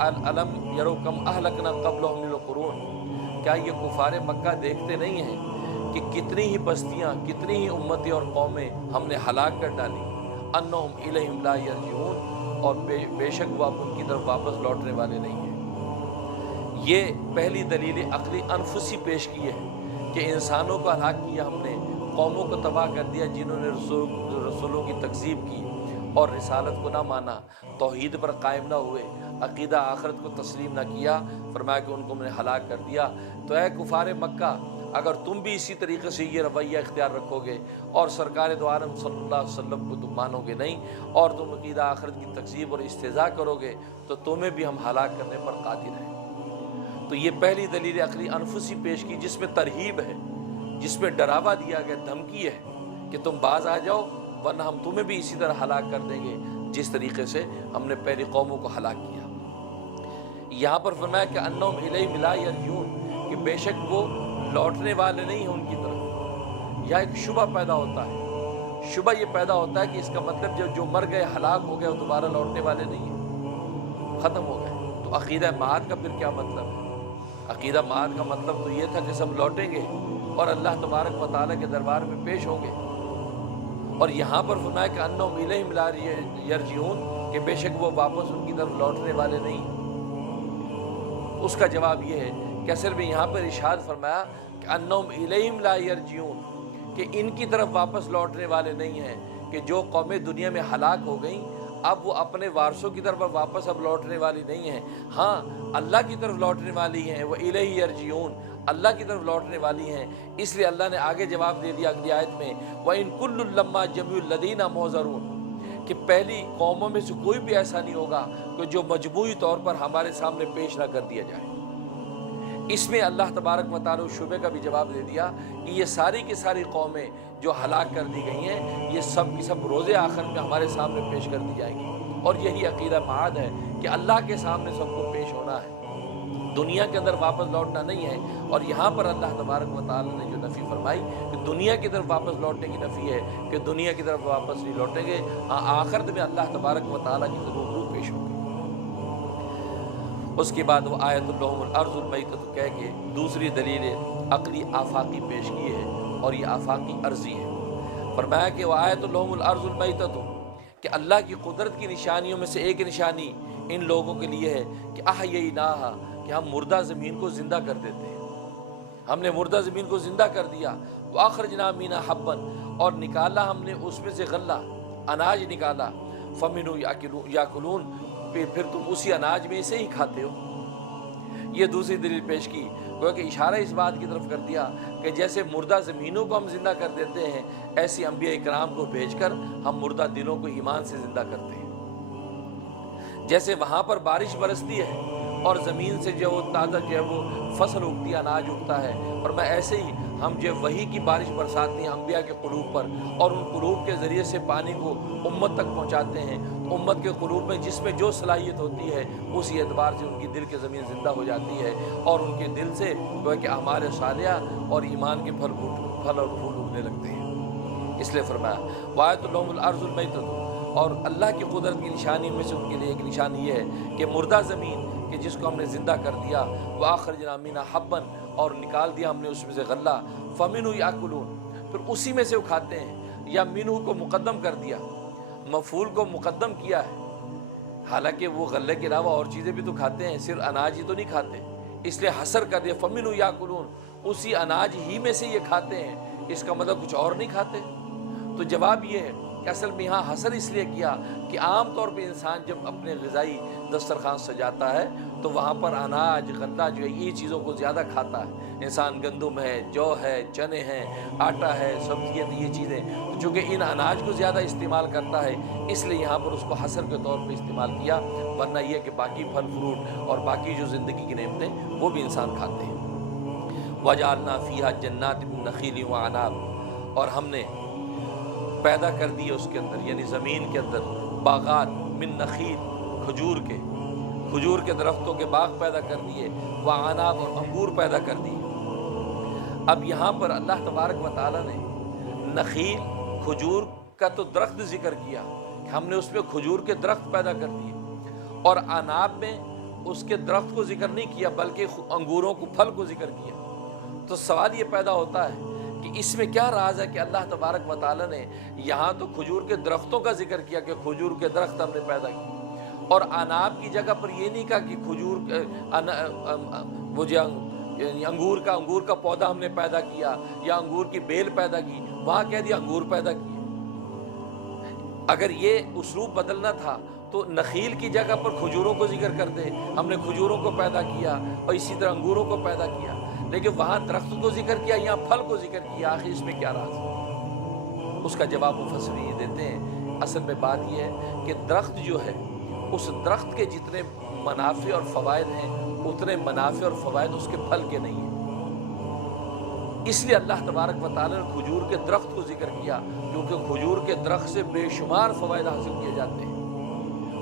अलम यरो कम अहलकना क़ब्लहुम मिनल क़ुरून, क्या ये कुफ़ार मक्का देखते नहीं हैं कि कितनी ही बस्तियाँ, कितनी ही उम्मतें और कौमें हमने हलाक कर डाली। अन्नहुम इलैहिम ला यरजिऊन, और बेशक वो अब उनकी तरफ वापस लौटने वाले नहीं हैं। ये पहली दलील अक़ली अनफुसी पेश की है कि इंसानों को हलाक किया हमने, कौमों को तबाह कर दिया जिन्होंने रसूलों की तकज़ीब की और रिसालत को ना माना, तौहीद पर कायम ना हुए, अक़ीदा आखिरत को तस्लीम ना किया। फरमाया कि उनको मैंने हलाक कर दिया। तो ऐ कुफ़ार मक्का, अगर तुम भी इसी तरीके से ये रवैया इख्तियार रखोगे और सरकार दो आलम सल्लल्लाहु अलैहि वसल्लम को तुम मानोगे नहीं और तुम अक़ीदा आखिरत की तकज़ीब और इस्तिज़ा करोगे, तो तुम्हें भी हम हलाक करने पर क़ादिर हैं। तो ये पहली दलील अक़ली अनफुसी पेश की, जिसमें तरहीब है, जिसमें डरावा दिया गया, धमकी है कि तुम बाज आ जाओ वरना हम तुम्हें भी इसी तरह हलाक कर देंगे जिस तरीके से हमने पहली कौमों को हलाक किया। यहाँ पर फरमाया कि अन्नहुम इलैहि ला यरजून, कि बेशक वो लौटने वाले नहीं हैं उनकी तरफ। यह एक शुबा पैदा होता है। शुबा ये पैदा होता है कि इसका मतलब जो मर गए, हलाक हो गए, वो दोबारा लौटने वाले नहीं हैं, ख़त्म हो गए। तो अक़ीदा माद का फिर क्या मतलब है? अक़ीदा माद का मतलब तो ये था कि सब लौटेंगे और अल्लाह तबारक व तआला के दरबार में पेश होंगे। और यहाँ पर फरमाया कि अन्नहुम इलैहिम ला यरजिऊन, कि बेशक वो वापस उनकी तरफ लौटने वाले नहीं। उसका जवाब ये है कि असल में यहाँ पर इरशाद फरमाया कि अन्नहुम इलैहिम ला यरजिऊन, कि इनकी तरफ वापस लौटने वाले नहीं हैं, कि जो कौमें दुनिया में हलाक हो गईं अब वो अपने वारसों की तरफ वापस अब लौटने वाली नहीं हैं। हाँ, अल्लाह की तरफ लौटने वाली हैं, वो इलैहि यरजिऊन, अल्लाह की तरफ लौटने वाली हैं। इसलिए अल्लाह ने आगे जवाब दे दिया अगली आयत में, व इन कुल्लु लम्मा जमीउल लदीना मुहज़रून, कि पहली कौमों में से कोई भी ऐसा नहीं होगा कि जो मजमूई तौर पर हमारे सामने पेश ना कर दिया जाए। इसमें अल्लाह तबारक व तआला शुबे का भी जवाब दे दिया कि ये सारी की सारी कौमें जो हलाक कर दी गई हैं, ये सब की सब रोज़े आखिर में हमारे सामने पेश कर दी जाएंगी। और यही अक़ीदा माद है कि अल्लाह के सामने सबको पेश होना है, दुनिया के अंदर वापस लौटना नहीं है। और यहाँ पर अल्लाह तबारक व तआला ने जो नफ़ी फरमाई कि दुनिया की तरफ वापस लौटने की नफ़ी है कि दुनिया की तरफ वापस नहीं लौटेंगे। हाँ, आखिरत में अल्लाह तबारक व तआला की ज़रूर पेश होंगे। उसके बाद वो आयतुल्लहुमुल अर्ज़ुल मैततु कह के दूसरी दलील अक़ली आफाकी पेश की है, और ये आफाकी अर्ज़ी है। फरमाया कि वो आयतुल्लहुमुल अर्ज़ुल मैततु, कि अल्लाह की कुदरत की निशानियों में से एक निशानी इन लोगों के लिए है कि अहयैनाहा, कि हम मुर्दा ज़मीन को ज़िंदा कर देते हैं। हमने मुर्दा ज़मीन को ज़िंदा कर दिया। व अख़रजना मिन्हा हब्बन, और निकाला हमने उसमें से गल्ला, अनाज निकाला। फ़मिन्हु याकुलून, फिर तुम उसी अनाज में से ही खाते हो। ये दूसरी दलील पेश की, क्योंकि इशारा इस बात की तरफ कर दिया कि जैसे मुर्दा ज़मीनों को हम ज़िंदा कर देते हैं, ऐसी अंबिया इकराम को भेजकर हम मुर्दा दिलों को ईमान से ज़िंदा करते हैं। जैसे वहाँ पर बारिश बरसती है और ज़मीन से जो ताज़ा जो है वो फसल उगती है, अनाज उगता है, और मैं ऐसे ही हम जो वही की बारिश बरसाते हैं अंबिया के क़ुलूब पर, और उन क़ुलूब के ज़रिए से पानी को उम्मत तक पहुँचाते हैं। तो उम्मत के क़ुलूब में जिसमें जो सलाहियत होती है, उसी एतबार से उनकी दिल की ज़मीन ज़िंदा हो जाती है, और उनके दिल से जो है कि हमारे सालिया और ईमान के फल और फूल उगने लगते हैं। इसलिए फरमाया वायतुल्लहुमुल अर्ज़ुल मैततु, और अल्लाह की कुदरत की निशानी में से उनके लिए एक निशानी ये है कि मुर्दा ज़मीन कि जिसको हमने ज़िंदा कर दिया, व अख़रजना मिन्हा हब्बन, और निकाल दिया हमने उसमें से गल्ला। फ़मिन्हु याकुलून, फिर उसी में से वो खाते हैं। या मिन्हु को मुक़द्दम कर दिया, मफ़ूल को मुक़द्दम किया है, हालांकि वो गल्ले के अलावा और चीज़ें भी तो खाते हैं, सिर्फ अनाज ही तो नहीं खाते, इसलिए हसर कर दिया फ़मिन्हु याकुलून, उसी अनाज ही में से ये खाते हैं, इसका मतलब कुछ और नहीं खाते। तो जवाब ये है कि असल में यहाँ हसर इसलिए किया कि आम तौर पे इंसान जब अपने ग़िज़ाई दस्तरखान सजाता है तो वहाँ पर अनाज, गन्ना जो है ये चीज़ों को ज़्यादा खाता है। इंसान गंदम है, जौ है, चने हैं, आटा है, सब्ज़ियाँ, ये चीज़ें, तो चूँकि इन अनाज को ज़्यादा इस्तेमाल करता है इसलिए यहाँ पर उसको हसर के तौर पर इस्तेमाल किया। वरना यह कि बाकी फल फ्रूट और बाकी जो ज़िंदगी की नेमतें वो भी इंसान खाते हैं। वजअलना फ़ीहा जन्नातिन मिन नख़ीलिन व अनाब, और हमने पैदा कर दिए उसके अंदर यानी ज़मीन के अंदर बागात मिन नख़ील, खजूर के दरख्तों के बाग पैदा कर दिए, व अनाब, और अंगूर पैदा कर दिए। अब यहाँ पर अल्लाह तबारक व तआला ने नख़ील, खजूर का तो दरख्त ज़िक्र किया कि हमने उसमें खजूर के दरख्त पैदा कर दिए, और अनाब में اس کے درخت کو ذکر نہیں کیا بلکہ انگوروں کو پھل کو ذکر کیا۔ تو سوال یہ پیدا ہوتا ہے کہ اس میں کیا راز ہے کہ اللہ تبارک و تعالیٰ نے یہاں تو کھجور کے درختوں کا ذکر کیا کہ کھجور کے درخت ہم نے پیدا کیے، اور اناب کی جگہ پر یہ نہیں کہا کہ کھجور وہ جو یعنی انگور کا پودا ہم نے پیدا کیا یا انگور کی بیل پیدا کی، وہاں کہہ دیا انگور پیدا کیے۔ اگر یہ اسلوب بدلنا تھا تو نخیل کی جگہ پر کھجوروں کو ذکر کرتے، ہم نے کھجوروں کو پیدا کیا اور اسی طرح انگوروں کو پیدا کیا، لیکن وہاں درخت کو ذکر کیا، یہاں پھل کو ذکر کیا۔ آخر اس میں کیا راز ہے؟ اس کا جواب مفسرین یہ دیتے ہیں، اصل میں بات یہ ہے کہ درخت جو ہے، اس درخت کے جتنے منافع اور فوائد ہیں اتنے منافع اور فوائد اس کے پھل کے نہیں ہیں۔ اس لیے اللہ تبارک و تعالیٰ نے کھجور کے درخت کو ذکر کیا، کیونکہ کھجور کے درخت سے بے شمار فوائد حاصل کیے جاتے ہیں،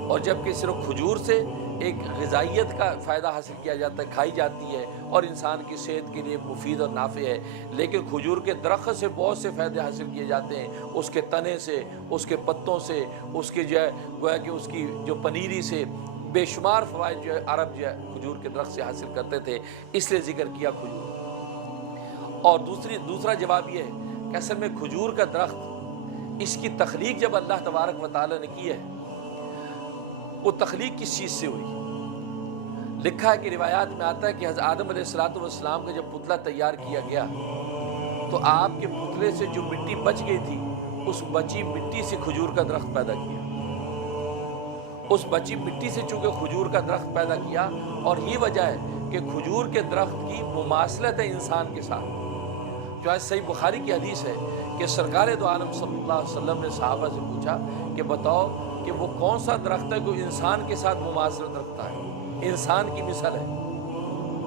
اور جبکہ صرف کھجور سے ایک غذائیت کا فائدہ حاصل کیا جاتا ہے، کھائی جاتی ہے اور انسان کی صحت کے لیے مفید اور نافع ہے، لیکن کھجور کے درخت سے بہت سے فائدے حاصل کیے جاتے ہیں، اس کے تنے سے، اس کے پتوں سے، اس کے جو ہے گویا کہ اس کی جو پنیری سے بے شمار فوائد جو ہے عرب جو ہے کھجور کے درخت سے حاصل کرتے تھے، اس لیے ذکر کیا کھجور۔ اور دوسرا جواب یہ ہے کہ اصل میں کھجور کا درخت، اس کی تخلیق جب اللہ تبارک و تعالیٰ نے کی ہے، وہ تخلیق کس چیز سے ہوئی؟ لکھا ہے کہ روایات میں آتا ہے کہ حضرت آدم علیہ السلام کا جب پتلا تیار کیا گیا تو آپ کے پتلے سے جو مٹی بچ گئی تھی، اس بچی مٹی سے کھجور کا درخت پیدا کیا۔ اس بچی مٹی سے چونکہ کھجور کا درخت پیدا کیا، اور یہ وجہ ہے کہ کھجور کے درخت کی مماثلت ہے انسان کے ساتھ۔ جو آج صحیح بخاری کی حدیث ہے کہ سرکار دو عالم صلی اللہ علیہ وسلم نے صحابہ سے پوچھا کہ بتاؤ کہ وہ کون سا درخت ہے جو انسان کے ساتھ مماثلت رکھتا ہے، انسان کی مثل ہے؟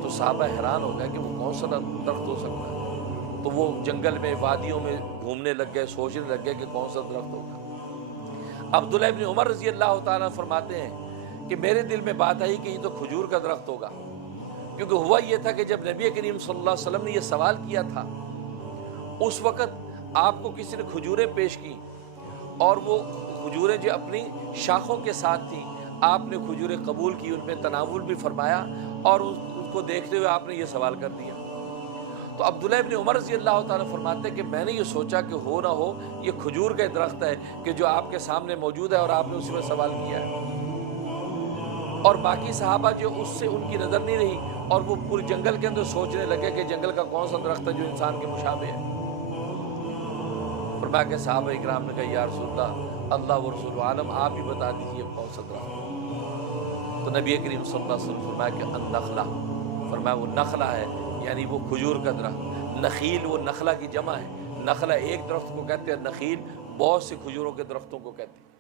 تو صحابہ حیران ہو گئے کہ وہ کون سا درخت ہو سکتا ہے۔ تو وہ جنگل میں، وادیوں میں گھومنے لگ گئے، سوچنے لگ گئے کہ کون سا درخت ہوگا۔ عبداللہ ابن عمر رضی اللہ تعالیٰ فرماتے ہیں کہ میرے دل میں بات آئی کہ یہ تو کھجور کا درخت ہوگا، کیونکہ ہوا یہ تھا کہ جب نبی کریم صلی اللہ علیہ وسلم نے یہ سوال کیا تھا، اس وقت آپ کو کسی نے کھجوریں پیش کی، اور وہ کھجوریں جو اپنی شاخوں کے ساتھ تھیں، آپ نے کھجوریں قبول کی، ان پہ تناول بھی فرمایا، اور اس کو دیکھتے ہوئے آپ نے یہ سوال کر دیا۔ تو عبداللہ ابن عمر رضی اللہ تعالیٰ فرماتے ہیں کہ میں نے یہ سوچا کہ ہو نہ ہو یہ کھجور کا درخت ہے کہ جو آپ کے سامنے موجود ہے اور آپ نے اسی میں سوال کیا ہے۔ اور باقی صحابہ جو اس سے ان کی نظر نہیں رہی، اور وہ پورے جنگل کے اندر سوچنے لگے کہ جنگل کا کون سا درخت ہے جو انسان کے مشابہ ہے۔ فرمایا کہ صحابہ اکرام نے کہا یا رسول اللہ، اللہ و رسول عالم، آپ ہی بتا دیجیے کون سا درخت ہے۔ تو نبی کریم صلی اللہ علیہ وسلم فرمایا کہ النخلہ، فرمایا وہ نخلہ ہے، یعنی وہ کھجور کا درخت۔ نخیل وہ نخلہ کی جمع ہے، نخلہ ایک درخت کو کہتے ہیں، نخیل بہت سے کھجوروں کے درختوں کو کہتے ہیں۔